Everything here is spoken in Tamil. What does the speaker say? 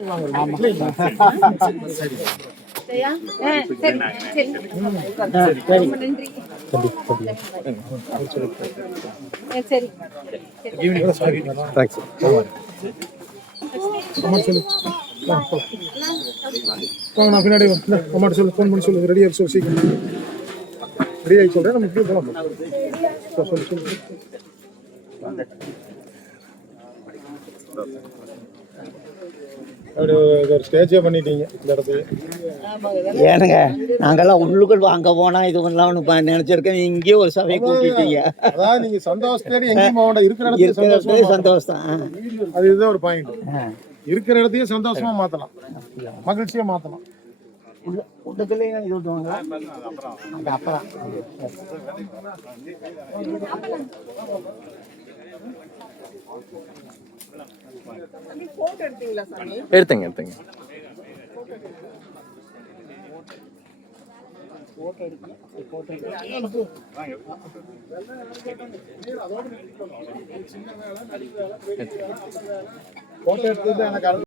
பின்னாடி அம்மாட்ட சொல்லு, ஃபோன் பண்ணி சொல்லு, ரெடியாக சொல்லு, சீக்கிரம் ரெடி ஆகி சொல்கிறேன். நம்ம இப்படியே போகலாம். சொல்லு சொல்லு. அப்படி ஒரு ஸ்டேஜே பண்ணிட்டீங்க இந்த இடத்துல. ஏனுங்க நாங்கெல்லாம் உள்ளுக்குள் அங்கே போனால் இது பண்ணலாம் நினச்சிருக்கேன். இங்கேயே ஒரு சபையை கூட்டிட்டீங்க. அதான் நீங்கள் சந்தோஷத்தோடு எங்கேயும் போக இருக்கிற இடத்துல சந்தோஷம் தான். அது இதுதான் ஒரு பாயிண்ட். இருக்கிற இடத்தையும் சந்தோஷமா மாற்றலாம், மகிழ்ச்சியாக மாற்றலாம். உள்ளத்துலேயும் இது விட்டுவாங்க. அப்புறம் எடுத்தங்க எடுத்தங்க. போட்டோ எடுத்தது எனக்கு